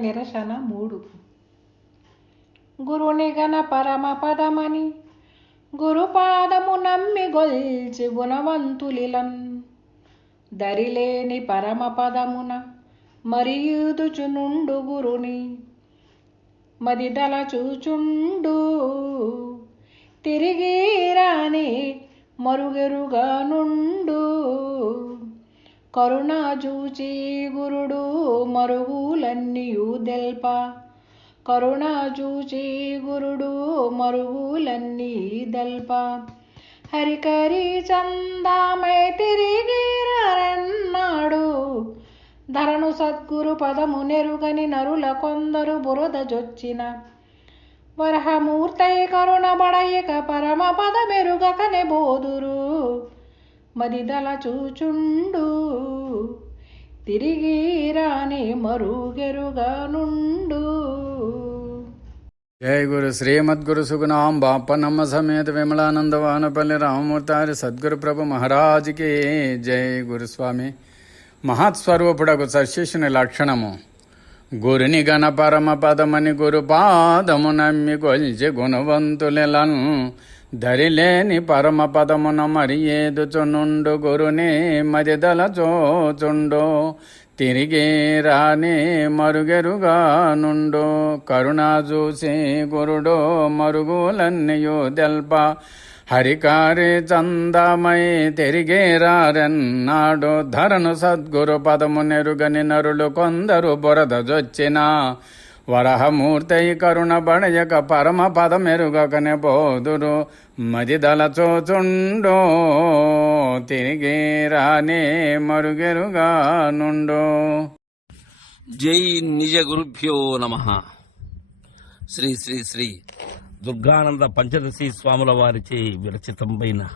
నిరసన మూడు. గురుని గణ పరమ పదమని గురుపాదము నమ్మి గొల్చి గుణవంతులిలన్. దరిలేని పరమ పదమున మరియుదుచునుండు గురుని. మదిదల చూచుండు తిరిగి రాని మరుగెరుగా నుండు కరుణ చూచి గురుడు మరుగులన్నీయు దెల్ప. కరుణ చూచి గురుడు మరుగులన్నీ దెల్ప. హరికరి చందామై తిరిగిరన్నాడు ధరను సద్గురు పదము నెరుగని నరుల కొందరు బురద జొచ్చిన. వరహమూర్తై కరుణ బడయక పరమ పద మెరుగకనే బోదురు మదిదల చూచుండు. తిరిగి రాని మరుగెరుగా నుండు జయ గురు శ్రీమద్గురు సుగుణాం బాపనమ్మ సమేత విమలానంద వానపల్లి రామమూర్తారి సద్గురు ప్రభు మహారాజుకి జై గురుస్వామి మహత్స్వరూపుడకు సశిష్యుని లక్షణము. గురుని గణ పరమ పదమని గురు పాదము నమ్మి కొల్చి గుణవంతులెలను దరిలేని పరమ పదమున మరి ఏదుచునుండు గురుని మదిదల చోచుండు. తిరిగి రాని మరుగెరుగా నుండు కరుణా చూసి గురుడు మరుగులన్నయు దెల్ప. హరికారి చందమై తిరిగి రారెన్నాడు. ధరను సద్గురు పదము నెరుగని నరులు కొందరు బురద వరహమూర్తయి కరుణ బడయక పరమ పదమెరుగకనే బోదురు మదిదల చోచుండో తిరిగి రానే మరుగెరుగా నుండో జై నిజ గురుభ్యో నమ. శ్రీ శ్రీ శ్రీ దుర్గానంద పంచదశి స్వాముల వారిచే విరచితమైన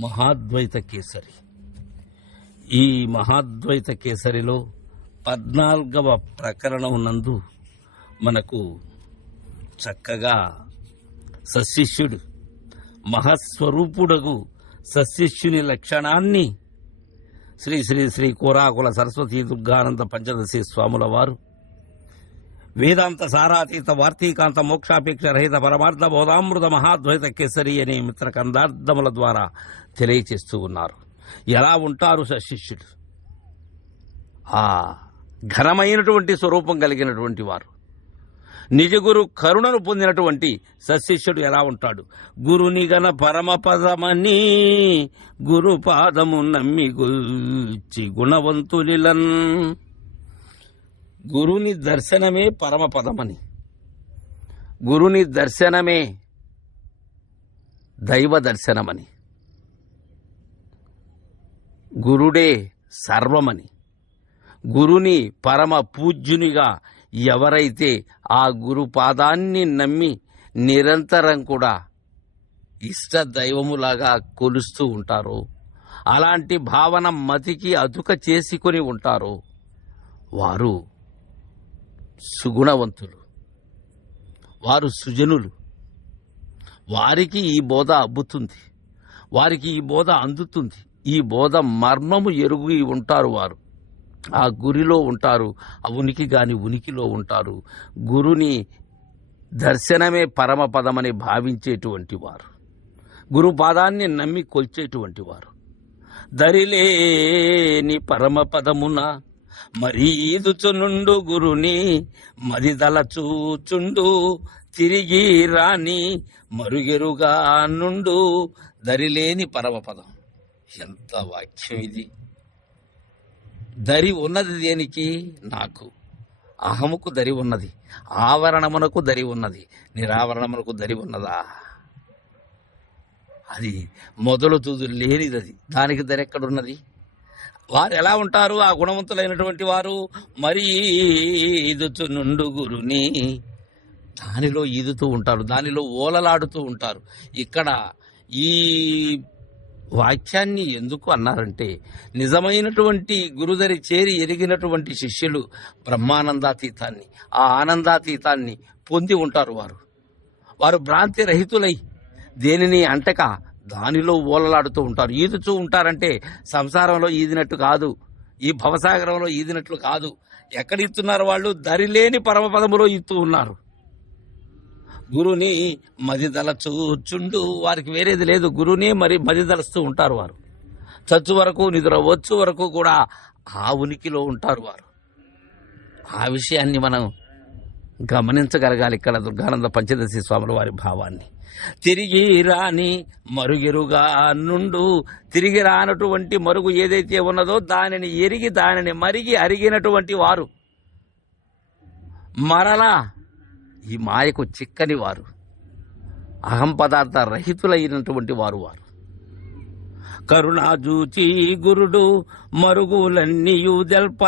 మహాద్వైత కేసరి. ఈ మహాద్వైత కేసరిలో పద్నాలుగవ ప్రకరణం నందు మనకు చక్కగా సశిష్యుడు మహస్వరూపుడగు సశిష్యుని లక్షణాన్ని శ్రీ శ్రీ శ్రీ కోరాకుల సరస్వతి దుర్గానంద పంచదశి స్వాముల వారు వేదాంత సారాతీత వార్తీకాంత మోక్షాపేక్ష రహిత పరమార్థ బోధామృత మహాద్వైత కేసరి అనే మిత్ర కందార్థముల ద్వారా తెలియచేస్తూ ఉన్నారు. ఎలా ఉంటారు సశిష్యుడు ఆ ఘనమైనటువంటి స్వరూపం కలిగినటువంటి వారు. నిజగురు కరుణను పొందినటువంటి సశిష్యుడు ఎలా ఉంటాడు? గురుని గన పరమపదమని గురు పాదము నమ్మి గుల్చి గుణవంతులిలన్ గురుని దర్శనమే పరమపదమని గురుని దర్శనమే దైవ దర్శనమని. గురుడే సర్వమని. గురుని పరమ పూజ్యునిగా ఎవరైతే ఆ గురు పాదాన్ని నమ్మి నిరంతరం కూడా ఇష్ట దైవములాగా కొలుస్తూ ఉంటారో అలాంటి భావన మతికి అదుక చేసుకొని ఉంటారో వారు సుగుణవంతులు వారు సుజనులు. వారికి ఈ బోధ అబ్బుతుంది వారికి ఈ బోధ అందుతుంది ఈ బోధ మర్మము ఎరుగు ఉంటారు వారు. ఆ గురిలో ఉంటారు ఆ ఉనికి గాని ఉనికిలో ఉంటారు. గురుని దర్శనమే పరమపదమని భావించేటువంటి వారు. గురుపాదాన్ని నమ్మి కొల్చేటువంటి వారు. దరిలేని పరమపదమున మరీదుచునుండు గురుని మదిదల చూచుండు తిరిగి రాని మరుగెరుగా నుండు దరిలేని పరమపదం. ఎంత వాక్యం ఇది! దరి ఉన్నది దేనికి? నాకు. అహముకు దరి ఉన్నది. ఆవరణమునకు దరి ఉన్నది. నిరావరణమునకు దరి ఉన్నదా? అది మొదలు తూదు లేనిది అది. దానికి దరి ఎక్కడున్నది? వారు ఎలా ఉంటారు? ఆ గుణవంతులైనటువంటి వారు? మరీ ఈదుతూ నుండు గురుని. దానిలో ఈదుతూ ఉంటారు. దానిలో ఓలలాడుతూ ఉంటారు. ఇక్కడ ఈ వాక్యాన్ని ఎందుకు అన్నారంటే నిజమైనటువంటి గురుదరి చేరి ఎరిగినటువంటి శిష్యులు బ్రహ్మానందాతీతాన్ని ఆ ఆనందాతీతాన్ని పొంది ఉంటారు వారు. వారు భ్రాంతి రహితులై దేనిని అంటక దానిలో ఓలలాడుతూ ఉంటారు. ఈదుతూ ఉంటారంటే సంసారంలో ఈదినట్టు కాదు ఈ భవసాగరంలో ఈదినట్లు కాదు. ఎక్కడ ఇస్తున్నారు వాళ్ళు? దరిలేని పరమపదములో ఇస్తూ ఉన్నారు. గురుని మదిదలచుచుండు. వారికి వేరేది లేదు. గురుని మరి మదిదలుస్తూ ఉంటారు వారు. చచ్చు వరకు నిద్ర వచ్చు వరకు కూడా ఆ ఉనికిలో ఉంటారు వారు. ఆ విషయాన్ని మనం గమనించగలగాలి ఇక్కడ దుర్గానంద పంచదశి స్వాముల వారి భావాన్ని. తిరిగి రాని మరుగిరుగా నుండు తిరిగి రానటువంటి మరుగు ఏదైతే ఉన్నదో దానిని ఎరిగి దానిని మరిగి అరిగినటువంటి వారు మరలా ఈ మాయకు చిక్కని వారు. అహం పదార్థ రహితులైనటువంటి వారు వారు. కరుణాజూచి గురుడు మరుగులన్నీయు జల్ప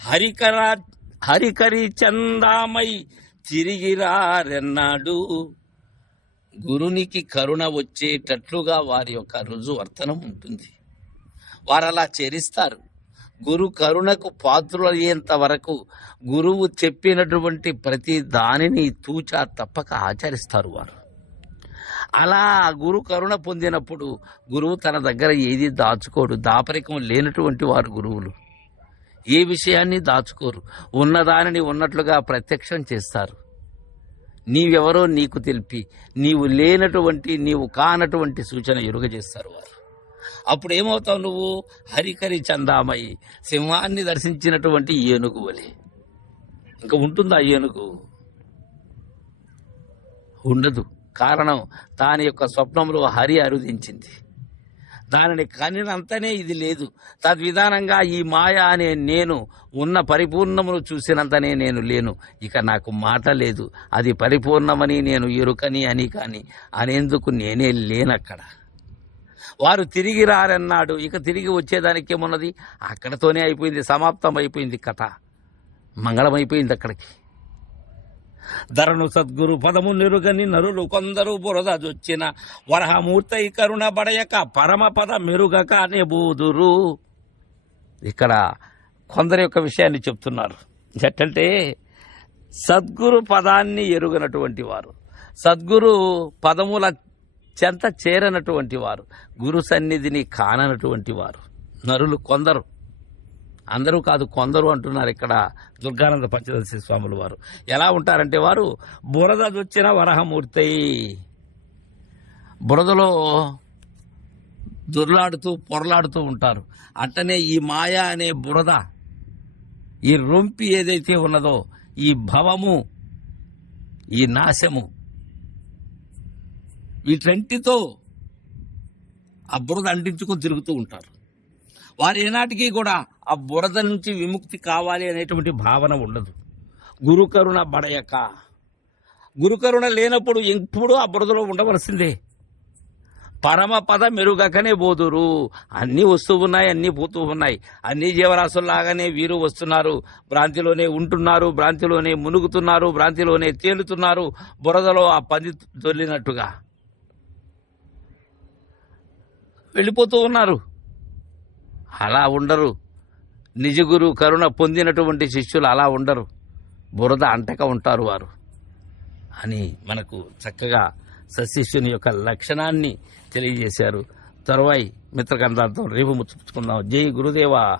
హరికరా హరికరి చందామై తిరిగిరారెన్నాడు. గురునికి కరుణ వచ్చేటట్లుగా వారి యొక్క రుజువర్తనం ఉంటుంది. వారు అలా చేరిస్తారు. గురు కరుణకు పాత్రులయ్యేంత వరకు గురువు చెప్పినటువంటి ప్రతి దానిని తూచా తప్పక ఆచరిస్తారు వారు. అలా గురు కరుణ పొందినప్పుడు గురువు తన దగ్గర ఏది దాచుకోడు దాపరికం లేనటువంటి వారు గురువులు. ఏ విషయాన్ని దాచుకోరు ఉన్నదానిని ఉన్నట్లుగా ప్రత్యక్షం చేస్తారు. నీవెవరో నీకు తెలిపి నీవు లేనటువంటి నీవు కానటువంటి సూచన ఎరుగజేస్తారు వారు. అప్పుడు ఏమవుతావు నువ్వు? హరికరి చందామయ్యి సింహాన్ని దర్శించినటువంటి ఏనుగు వలె. ఇంకా ఉంటుందా ఏనుగు? ఉండదు. కారణం దాని యొక్క స్వప్నంలో హరి అరుదించింది. దానిని కనినంతనే ఇది లేదు. తద్విధానంగా ఈ మాయ అనే నేను ఉన్న పరిపూర్ణమును చూసినంతనే నేను లేను. ఇక నాకు మాట లేదు. అది పరిపూర్ణమని నేను ఎరుకని అని కానీ అనేందుకు నేనే లేనక్కడ. వారు తిరిగి రారన్నాడు. ఇక తిరిగి వచ్చేదానికి ఏమున్నది అక్కడతోనే అయిపోయింది. సమాప్తం అయిపోయింది కథ. మంగళమైపోయింది అక్కడికి. ధరను సద్గురు పదము నిరుగని నరులు కొందరు బురదజొచ్చిన వరహమూర్తై కరుణ బడయక పరమ పద మెరుగక నెబూదురు ఇక్కడ కొందరి యొక్క విషయాన్ని చెప్తున్నారు. ఎట్టంటే సద్గురు పదాన్ని ఎరుగనటువంటి వారు. సద్గురు పదముల చెంత చేరనటువంటి వారు గురు సన్నిధిని కాననటువంటి వారు. నరులు కొందరు. అందరూ కాదు కొందరు అంటున్నారు ఇక్కడ దుర్గానంద పంచదశి స్వాములు వారు. ఎలా ఉంటారంటే వారు బురద వచ్చిన వరహమూర్తి. బురదలో దుర్లాడుతూ పొరలాడుతూ ఉంటారు. అట్టనే ఈ మాయ అనే బురద ఈ రొంపి ఏదైతే ఉన్నదో ఈ భవము ఈ నాశము వీటంటితో ఆ బురద అంటించుకొని తిరుగుతూ ఉంటారు. వారు ఏనాటికి కూడా ఆ బురద నుంచి విముక్తి కావాలి అనేటువంటి భావన ఉండదు. గురుకరుణ బడయక గురుకరుణ లేనప్పుడు ఎప్పుడూ ఆ బురదలో ఉండవలసిందే. పరమపద మెరుగకనే బోదురు. అన్నీ వస్తూ ఉన్నాయి అన్నీ పోతూ ఉన్నాయి. అన్ని జీవరాశుల్లాగానే వీరు వస్తున్నారు. భ్రాంతిలోనే ఉంటున్నారు భ్రాంతిలోనే మునుగుతున్నారు భ్రాంతిలోనే తేలుతున్నారు. బురదలో ఆ పంది దొల్లినట్టుగా వెళ్ళిపోతూ ఉన్నారు. అలా ఉండరు. నిజగురు కరుణ పొందినటువంటి శిష్యులు అలా ఉండరు. బురద అంటక ఉంటారు వారు. అని మనకు చక్కగా సశిష్యుని యొక్క లక్షణాన్ని తెలియజేశారు. తరువాయి మిత్రకందార్థం రేపు ముచ్చుకుందాం జై గురుదేవా.